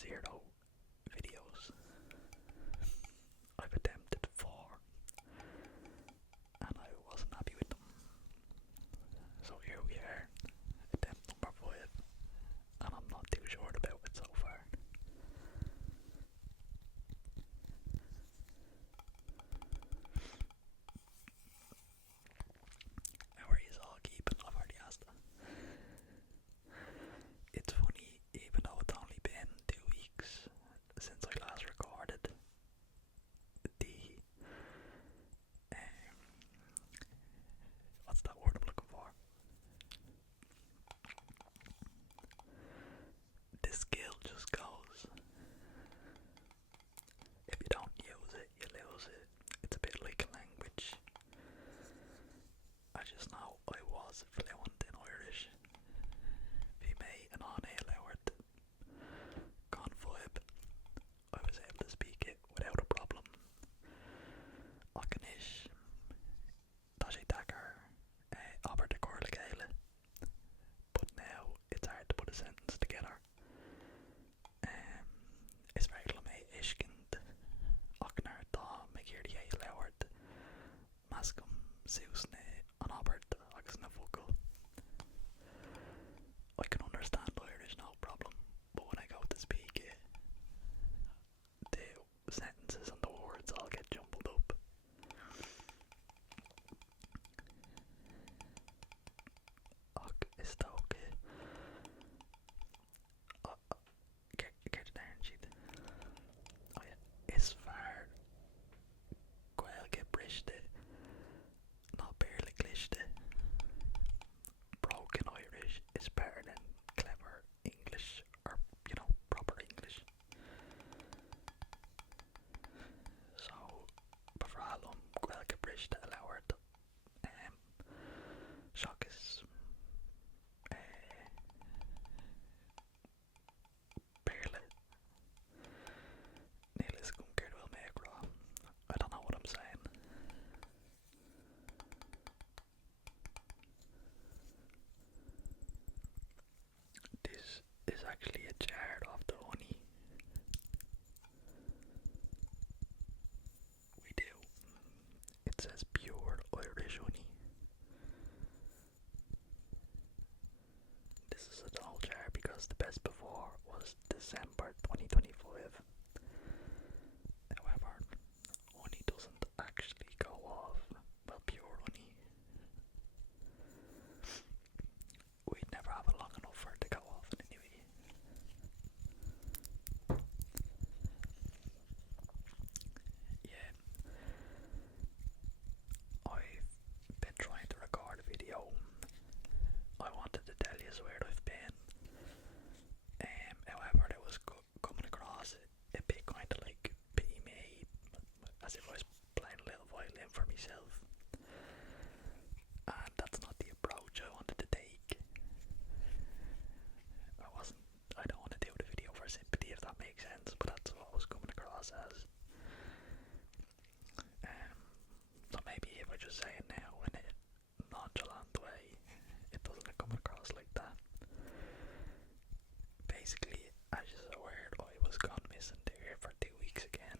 0 videos. I've attempted 4 and I wasn't happy with them. So here we are, attempt number 5, and I'm not too sure about it so far. How are you all keeping? I've already asked that. It's funny, even though it's only been 2 weeks since I last recorded the what's that word I'm looking for? The skill just goes. If you don't use it, you lose it. It's a bit like a language. I just know I was fluent in Irish. Bhí mé an ána leabhart gan foiib. I was able to speak it without a problem. Ach anois, tá sé dagar aber de cóir le chéile. But now it's hard to put a sentence together. Is fearr mé iscint ach nar tá me céirdi é leabhart mascam súsne an Albert agus na focal. I can understand Irish no problem, but when I go to speak it, the sentences and the words all get jumbled up. Ach, is that okay? Get down, sheet. Oh yeah, is fearr Gaeilge briste, not barely gliste. Broken Irish is better than clever English, or, proper English. So, befralum Gaeilge briste a leabhart seachas barely. Níl is gúncair bhfuil mé ag rá. I don't know what I'm saying. This is actually a jar of the honey. We do. It says pure Irish honey. This is a dull jar because the best before was December 2025. However, honey doesn't actually go off. Well, pure honey. We'd never have it long enough for it to go off anyway. Yeah. I've been trying to record a video. I wanted to tell you where I've been. However, it was coming across a bit kind of like pity me, as if I was playing a little violin for myself. And that's not the approach I wanted to take. I don't want to do the video for sympathy, if that makes sense, but that's what I was coming across as. So maybe if I just say it now in a nonchalant way, it doesn't come across like that. Basically, I just aware I was gone missing there for 2 weeks again.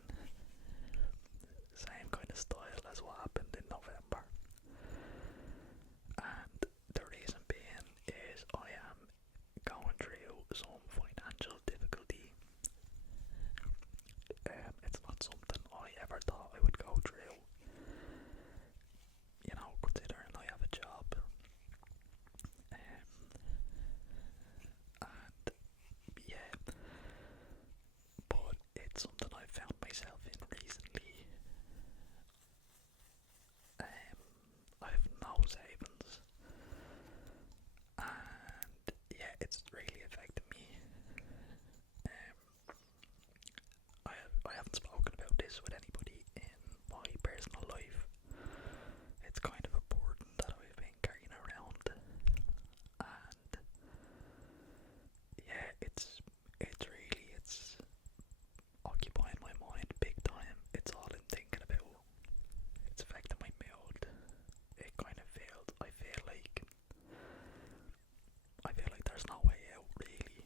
Same kind of style as what happened in November. And the reason being is I am going through some financial difficulty. It's not something I ever thought I would go through. Considering I have a job. And yeah, but it's something I've found myself in recently. I have no savings, and yeah, it's really affected me. I haven't spoken about this with anybody in my personal life. It's kind of a burden that I've been carrying around, and yeah, it's occupying my mind big time. It's all I'm thinking about. It's affecting my mood. It kind of failed. I feel like there's no way out, really.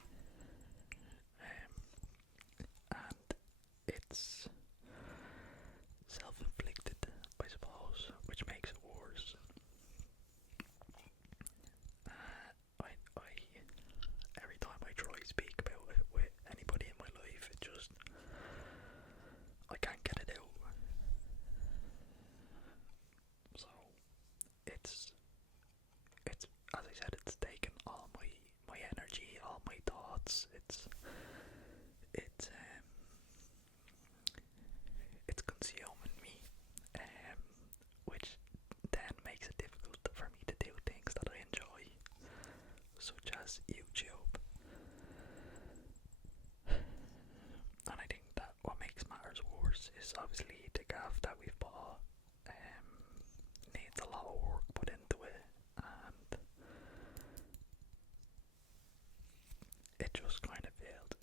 such as YouTube. And I think that what makes matters worse is obviously the gaff that we've bought needs a lot of work put into it, and it just kind of failed.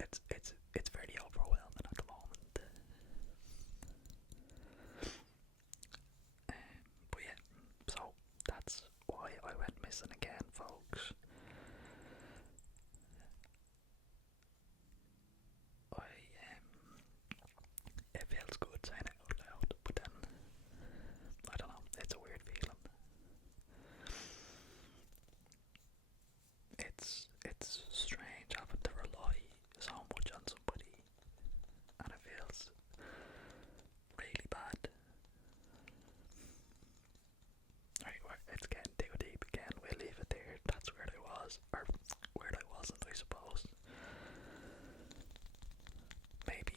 It's very overwhelming at the moment. But yeah, so that's why I went missing again, folks. It feels good saying it out loud, but then I don't know, it's a weird feeling. It's strange having to rely so much on somebody, and it feels really bad. Right, it's getting too deep again. We'll leave it there. That's where I was, or where I wasn't, I suppose. Maybe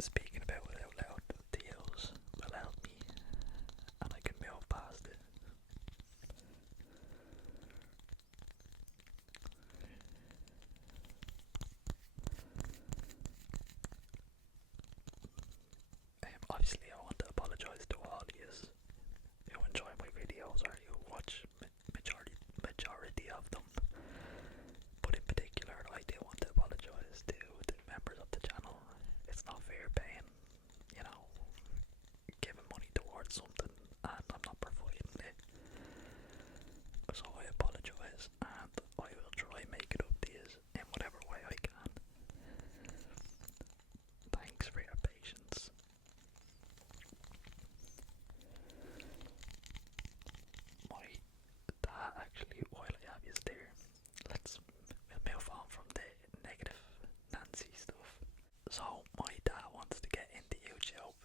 speaking about it out loud to yous will help me, and I can move past it. Obviously, I want to apologise to all of you who enjoy my videos or who watch majority of them. But in particular, I do want to apologise to the members of the channel. It's not fair paying, giving money towards something and I'm not providing it. So I apologise, and I will try make it up to you in whatever way I can. Thanks for your patience. My dad, actually, while I have you there, we'll move on from the negative Nancy stuff. So my dad wants to get into YouTube.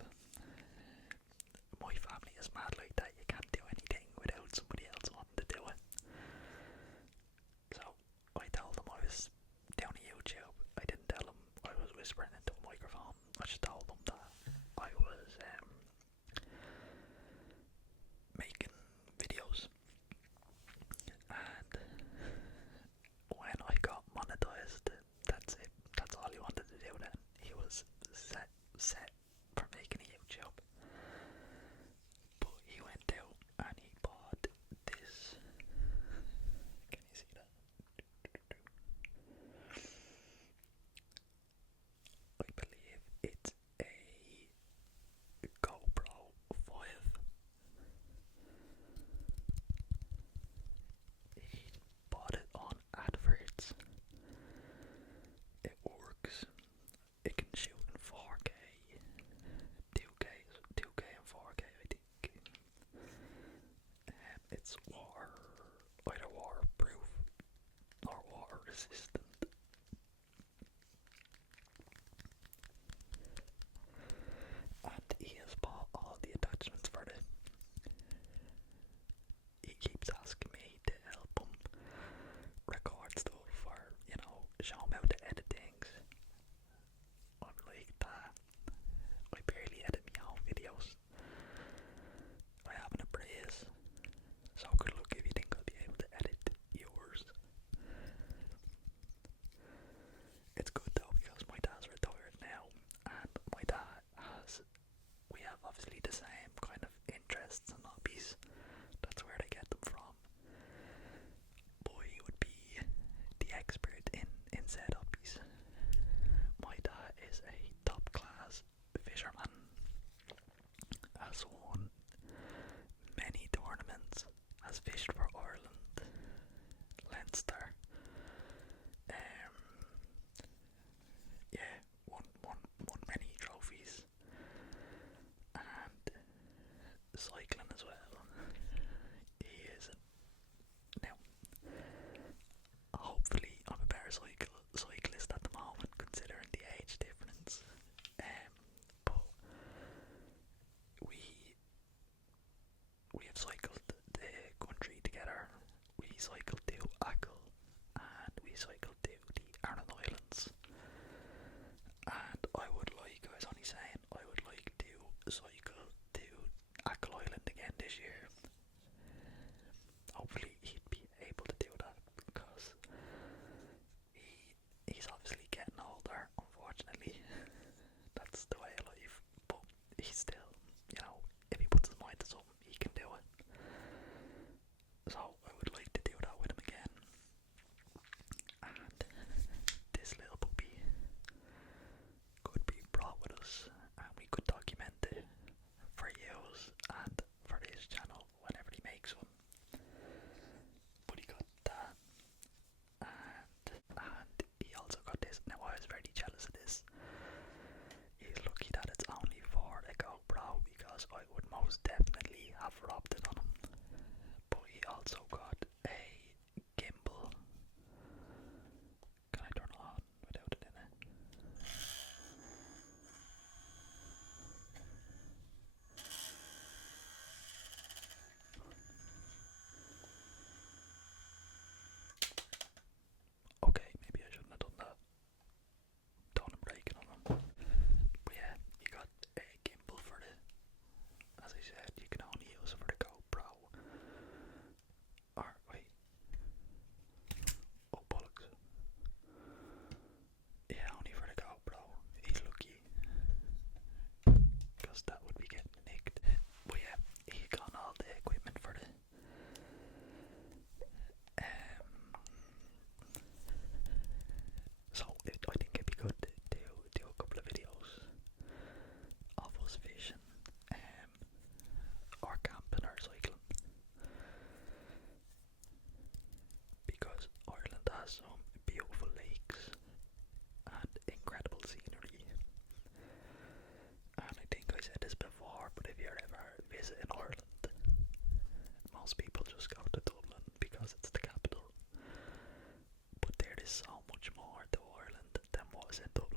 My family is mad like that. You can't do anything without somebody else wanting to do it. So I told him I was down at YouTube. I didn't tell him I was whispering into a microphone. I just told him that I was making videos. And when I got monetized, that's it. That's all he wanted to do then. He was set for making a YouTube. But he went out and he bought this. Can you see that? I believe it's a GoPro 5. He bought it on adverts. It works. It can shoot in 4K, 2K and 4K, I think. It's either waterproof or water resistant. And he has bought all the attachments for it. He keeps asking me to help him record stuff or, show him how to edit things. I'm like, that. I barely edit my own videos. I haven't a praise. So good luck if you think I'll be able to edit yours. he's obviously getting older, unfortunately. That's the way of life. But he's still, if he puts his mind to something, he can do it. So I would like to do that with him again. And this little puppy could be brought with us, and we could document it for use and for his channel whenever he makes one. But he got that, and he also got this. Now I was very jealous of this. He's lucky that it's only for a GoPro, because I would most definitely have robbed it on him. But he also got a gimbal. Can I turn it on without it in it? Okay, maybe I shouldn't have done that. Don't want to break it on him. But yeah, you got a gimbal for it. As I said, you can only use it for the GoPro. Or wait. Oh bollocks. Yeah, only for the GoPro. He's lucky, because that would be getting nicked. But yeah, he got all the equipment for it. So I think it'd be good to do a couple of videos of us fishing, or camping or cycling, because Ireland has some beautiful lakes and incredible scenery. And I think I said this before, but if you're ever visiting Ireland, most people just go to Dublin because it's the capital. But there is so much more to Ireland than what is in Dublin.